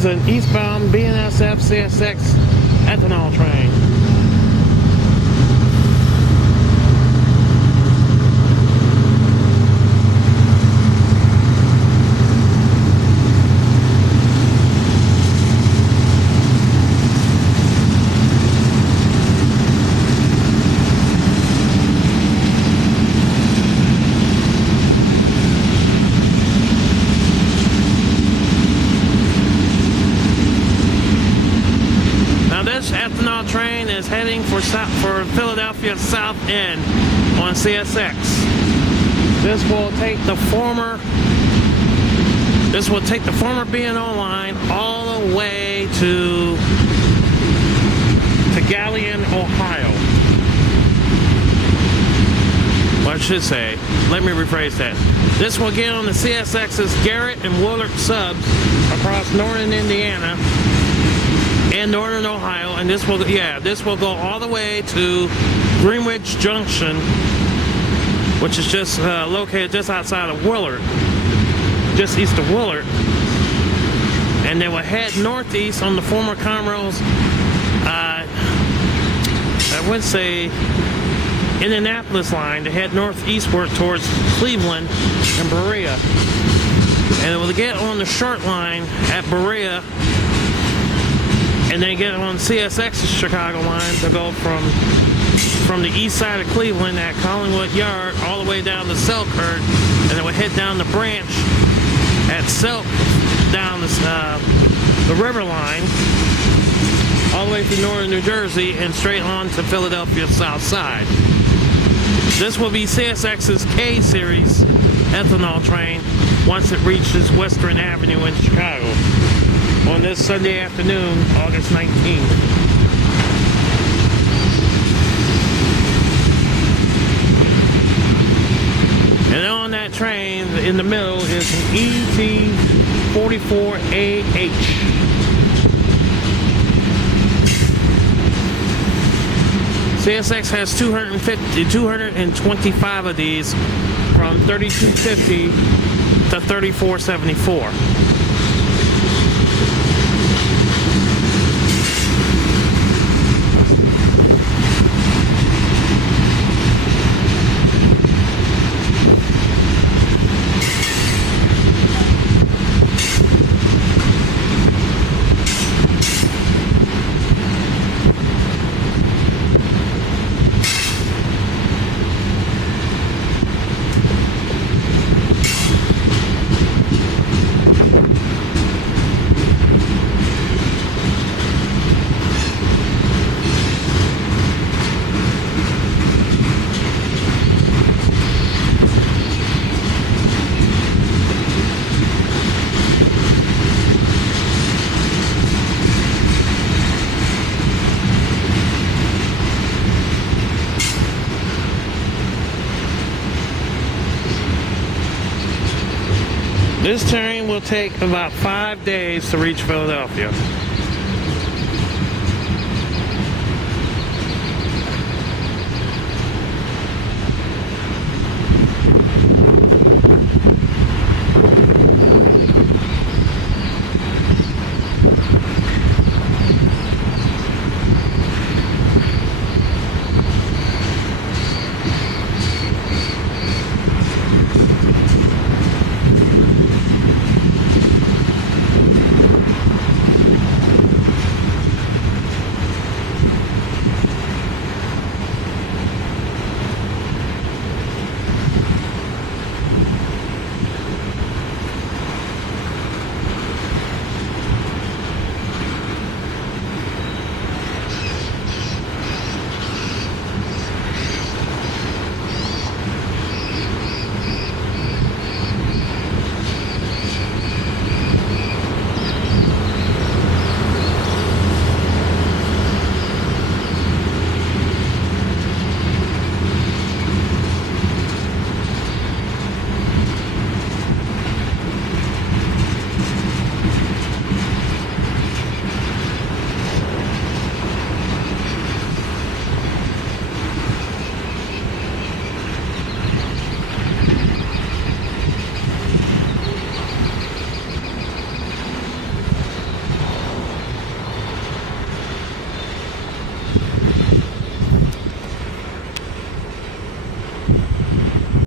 is an eastbound BNSF CSX ethanol train. Ethanol train is heading for Philadelphia South End on CSX. This will take the former BNO line all the way to Galion, Ohio. Well, I should say, let me rephrase that. This will get on the CSX's Garrett and Woolard subs across northern Indiana and northern Ohio, and this will go all the way to Greenwich Junction, which is just located just outside of Woolard, just east of Woolard, and they will head northeast on the former Conroe's, I would say, Minneapolis line to head northeastward towards Cleveland and Berea, and it will get on the short line at Berea, and then get on CSX's Chicago line to go from the east side of Cleveland at Collingwood Yard all the way down to Selkirk, and then we'll head down the branch at down the river line all the way through northern New Jersey and straight on to Philadelphia South Side. This will be CSX's K-Series ethanol train once it reaches Western Avenue in Chicago on this Sunday afternoon, August 19th. And on that train, in the middle, is an ET44AH. CSX has 225 of these from 3250 to 3474. This train will take about 5 days to reach Philadelphia.